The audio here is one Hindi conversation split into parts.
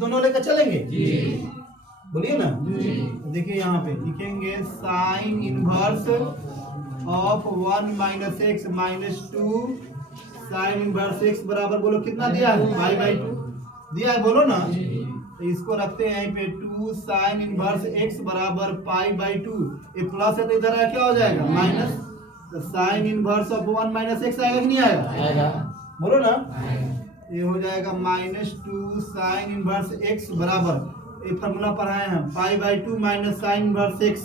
दोनों लेकर चलेंगे बोलिए ना। देखिए यहाँ पे लिखेंगे sine inverse of 1 minus x minus 2 sign inverse x बराबर बोलो कितना दिया है पाई बाई 2 दिया है बोलो ना। तो इसको रखते हैं यहीं पे 2 साइन इनवर्स एक्स बराबर पाई बाई 2 ये प्लस है तो इधर क्या हो जाएगा माइनस। तो sine inverse of 1 minus x आएगा कि नहीं आएगा बोलो ना। ये हो जाएगा -2 साइन इनवर्स एक्स बराबर ये फॉर्मूला पढ़ाए हैं pi by 2 minus sign inverse x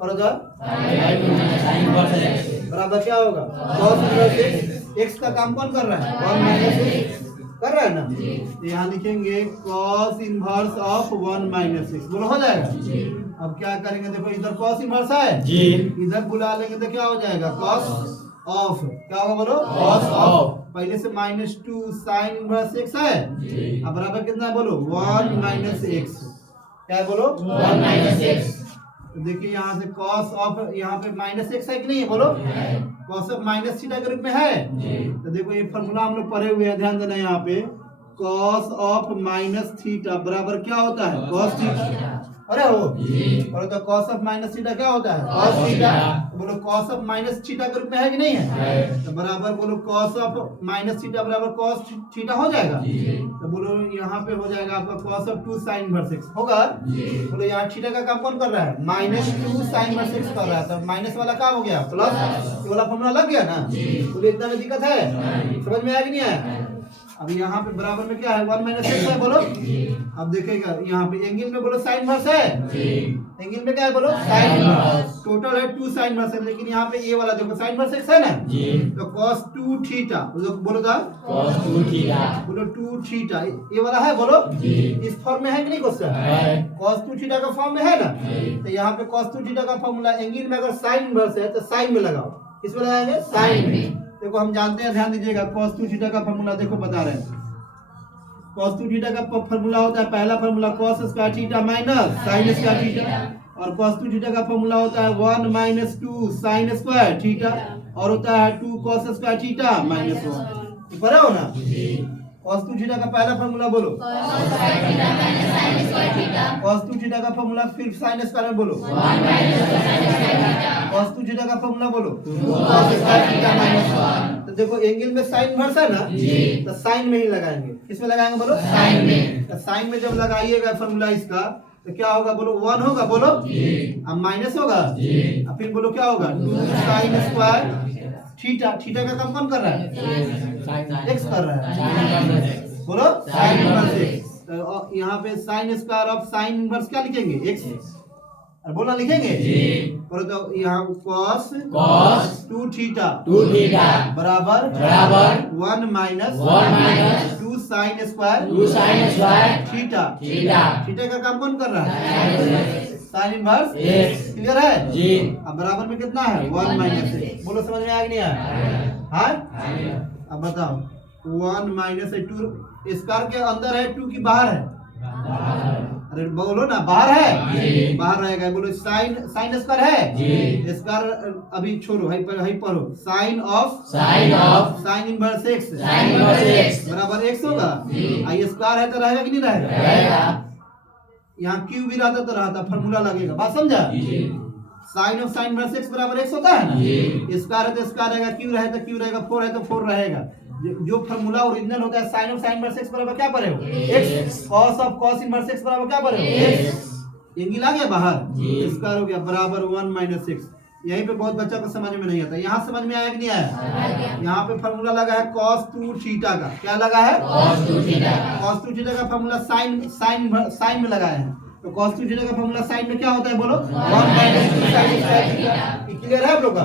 और अगर बराबर क्या होगा cos इनवर्स एक्स। एक्स का काम कौन कर रहा है 1 माइनस एक्स कर रहा है ना। तो यहाँ लिखेंगे cos inverse of 1 minus x बोलो हो जाएगा। अब क्या करेंगे देखो इधर cos इनवर्स है इधर बुला लेंगे तो क्या हो जाएगा cos ऑफ क्या होगा बोलो cos ऑफ पहले से -2 साइन इनवर्स एक्स है अब बराबर कितना है बोलो 1 माइनस एक्स क्या है बोलो 1 माइनस एक्स। तो देखिए यहाँ से cos ऑफ यहाँ पे माइनस एक्स है कि नहीं है बोलो cos ऑफ माइनस थीटा के रूप में है। तो देखो ये फॉर्मूला हम लोग पढ़े हुए हैं ध्यान देना यहाँ पे cos ऑफ माइनस थीटा बराबर क्या होता है cos थीटा। अरे हो और तो cos ऑफ माइनस थीटा क्या होता है cos थीटा। तो बोलो cos ऑफ माइनस थीटा के रूप में है कि नहीं है। तो बराबर बोलो cos ऑफ माइनस थीटा बराबर cos थीटा हो जाएगा। तो बोलो यहाँ पे हो जाएगा आपका cos of 2 sign inverse x होगा। बोलो यहाँ थीटा का काम कौन कर रहा है -2 साइन इनवर्स एक्स कर रहा है तो माइनस वाला काम हो गया प्लस ये वाला फॉर्मूला लग गया ना। बोलो इतना में दिक्कत है समझ में आया कि नहीं आया। अब यहाँ पे बराबर में क्या है 1 माइनस एक्स है बोलो। अब देखिएगा यहाँ पे एंगल में बोलो साइन इनवर्स है एंगल में क्या है बोलो साइन इनवर्स टोटल है 2 साइन इनवर्स है लेकिन यहाँ पे ये वाला देखो साइन इनवर्स एक्स है ना तो cos 2 थीटा बोलो था cos 2 थीटा बोलो 2 थीटा ये वाला है बोलो इस फॉर्म में है कि नहीं क्वेश्चन cos 2 थीटा का फॉर्म में है ना। तो यहाँ पे cos 2 थीटा का फॉर्मूला एंगल में अगर साइन इनवर्स है तो साइन में लगाओ किसमें लगाएंगे साइन में। देखो हम जानते हैं ध्यान दीजिएगा cos 2 थीटा का फॉर्मूला देखो बता रहे हैं cos 2 थीटा का फॉर्मूला होता है पहला formula cos square theta minus sin square theta और cos 2 थीटा का फॉर्मूला होता है 1 माइनस 2 sin स्क्वायर थीटा और होता है 2 cos स्क्वायर थीटा माइनस 1 पढ़ा हो ना। cos 2 थीटा का पहला फॉर्मूला बोलो cos 2 थीटा का फॉर्मूला फिर sin स्क्वायर में बोलो cos 2 थीटा का फॉर्मूला बोलो 2 cos स्क्वायर थीटा माइनस 1। तो देखो एंगल में साइन इनवर्स है ना तो साइन में ही लगाएंगे किसमें लगाएंगे बोलो साइन में। तो साइन में जब लगाइएगा फॉर्मूला इसका तो क्या होगा बोलो 1 होगा बोलो अब माइनस होगा अब फिर बोलो क्या होगा 2 साइन स्क्वायर थीटा थीटा का काम कौन कर रहा है एक्स कर रहा है बोलो साइन इनवर्स एक्स। तो यहाँ पे sine square of sine inverse क्या लिखेंगे एक्स और बोला लिखेंगे बोलो तो यहाँ cos 2 थीटा बराबर 1 minus 2 sine square theta theta का काम कौन कर रहा है साइन इनवर्स क्लियर है अब बराबर में कितना है 1 माइनस बोलो समझ में आया कि नहीं आया हाँ। अब बताओ 1 माइनस 2 स्क्वायर के अंदर है 2 की बाहर है अरे बोलो ना बाहर है बाहर रहेगा बोलो साइन स्क्वायर है स्क्वायर अभी छोड़ो हाई पढ़ो sine of sine inverse x बराबर एक्स होगा आई स्क्वायर है तो रहेगा कि नहीं रहेगा। यहाँ क्यू भी रहता तो रहता फॉर्मूला लगेगा बात समझा। Sine of sine inverse x बराबर एक्स होता है ना स्क्वायर है तो स्क्वायर रहेगा क्यू रहे तो क्यू रहेगा 4 है तो 4 रहेगा। जो फॉर्मूला ओरिजिनल होता है sine of sine inverse x बराबर क्या पढ़े हो x cos of cos inverse x बराबर क्या पढ़े हो एक्स एंगल आ गया बाहर स्क्वायर हो गया बराबर 1 माइनस एक्स। यहीं पे बहुत बच्चा को समझ में नहीं आता यहाँ समझ में आया कि नहीं आया। यहाँ पे फॉर्मूला लगा है cos 2 थीटा का क्या लगा है cos 2 थीटा का फॉर्मूला साइन में लगाया है तो cos 2 थीटा का फॉर्मूला साइन में क्या होता है बोलो 1 minus 2 sine square theta clear है आप लोग का।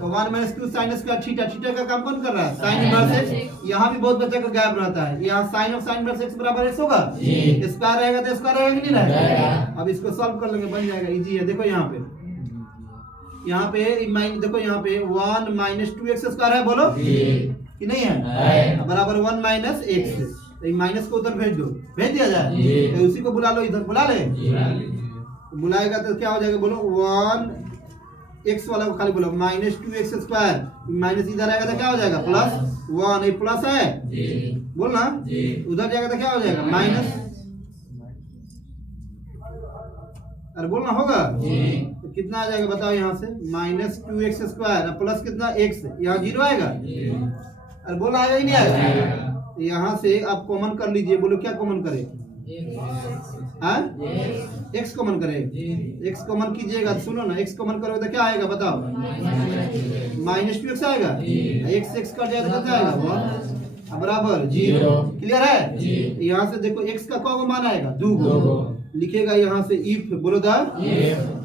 तो 1 minus 2 sine square theta theta का काम कौन कर रहा है साइन इनवर्स एक्स। यहाँ भी बहुत बच्चा का गैप रहता है यहाँ sine of sine inverse x बराबर एक्स होगा स्क्वायर रहेगा तो स्क्वायर रहेगा कि नहीं रहेगा। अब इसको सॉल्व कर लेंगे बन जाएगा इजी है। देखो यहाँ पे देखो यहाँ पे 1 माइनस 2x स्क्वायर है बोलो कि नहीं है बराबर 1 माइनस एक्स तो माइनस को उधर भेज दिया जाए तो उसी को बुला लो इधर बुला ले बुलाएगा तो क्या हो जाएगा बोलो 1 एक्स वाला को खाली बोलो -2x स्क्वायर माइनस इधर आएगा तो क्या हो जाएगा +1 ये प्लस है बोल ना उधर जाएगा तो क्या हो जाएगा माइनस अरे बोलना होगा तो कितना आ जाएगा बताओ यहाँ से -2x² प्लस कितना x, यहाँ 0 आएगा। अरे बोलना आएगा ही नहीं आएगा। तो यहाँ से आप कॉमन कर लीजिए, बोलो क्या कॉमन करे, हाँ x कॉमन करे, x कॉमन कीजिएगा। सुनो ना, x कॉमन करोगे तो क्या आएगा बताओ, -2x आएगा, x कट जाएगा तो क्या आएगा 1 बराबर 0। क्लियर है। यहाँ से देखो x का कौन मान आएगा 2 लिखेगा यहाँ से इफ, बोलो दा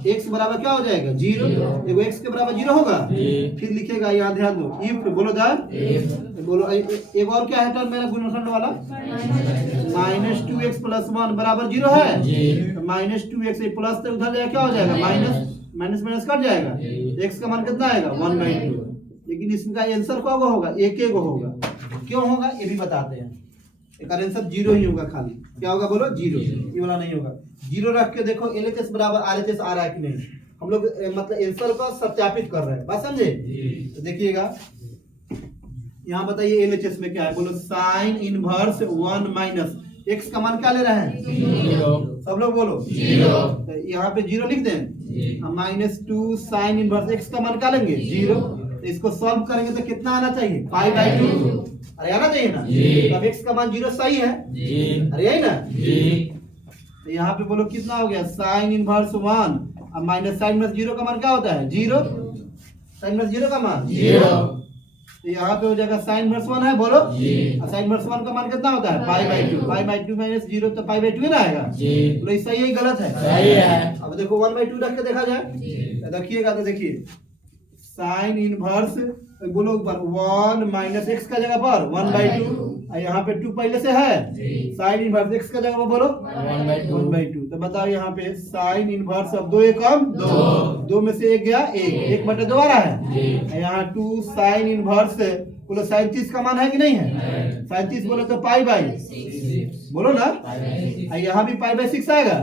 x बराबर क्या हो जाएगा 0, देखो x के बराबर 0 होगा। फिर लिखेगा यहाँ ध्यान दो इफ, बोलो दा बोलो एक और क्या है टर्म मेरा गुणनखंड वाला, -2x + 1 बराबर 0 है। तो -2x प्लस से उधर जाएगा क्या हो जाएगा माइनस कट जाएगा, x का मान कितना आएगा 1/2। लेकिन इसका आंसर क्या होगा, एक होगा। क्यों होगा ये भी बताते हैं। एक आंसर 0 ही होगा, खाली क्या होगा बोलो 0, ये वाला नहीं होगा। 0 रख के देखो LHS बराबर RHS आ रहा है कि नहीं, हम लोग मतलब आंसर को सत्यापित कर रहे हैं, बात समझे। तो देखिएगा यहाँ बताइए LHS में क्या है, बोलो साइन इनवर्स 1 - x का मान क्या ले रहे हैं 0, सब लोग बोलो 0। तो यहाँ पे 0 लिख दें, हम -2 साइन इनवर्स x का मान क्या लेंगे 0। तो इसको सॉल्व करेंगे तो कितना आना चाहिए π/2, अरे आना चाहिए ना। तो x का मान 0 सही है, अरे यही ना। तो यहाँ पे बोलो कितना हो गया साइन इनवर्स 1 अब माइनस साइन इनवर्स 0 का मान क्या होता है 0, साइन इनवर्स 0 का मान 0। तो यहाँ पे हो जाएगा साइन इनवर्स 1 है, बोलो साइन इनवर्स 1 का मान कितना होता है π/2 -0 तो π/2 ना आएगा। बोलो सही है गलत है, सही है। अब देखो 1/2 रख के देखा जाए, देखिएगा तो देखिए साइन इनवर्स बोलो 1 - x का जगह पर 1/2, यहाँ पे 2 पहले से है, साइन इनवर्स x का जगह पर बोलो 1/2। तो बताओ यहाँ पे साइन इनवर्स अब 2 एकम 2 में से 1 गया 1/2 आ रहा है। यहाँ 2 साइन इनवर्स बोलो 37 का मान है कि नहीं है, 37 बोलो तो π/6 बोलो ना, यहाँ भी π/6 आएगा।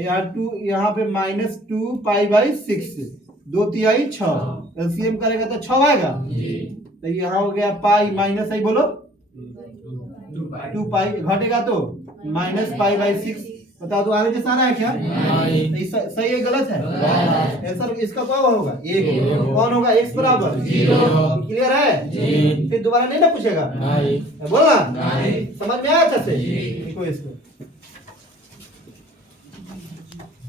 यहाँ 2 यहाँ पे -2 π/6 2 तिहाई 6, एलसीएम करेगा तो 6 आएगा। तो यहाँ हो गया पाई माइनस आई बोलो 2 पाई घटेगा तो -π/6। बता दो आगे जैसा है क्या, सही है गलत है, आंसर इसका क्या होगा 1, कौन होगा x बराबर 0। क्लियर है। फिर दोबारा नहीं ना पूछेगा, बोलना समझ में आया अच्छे से, देखो इसको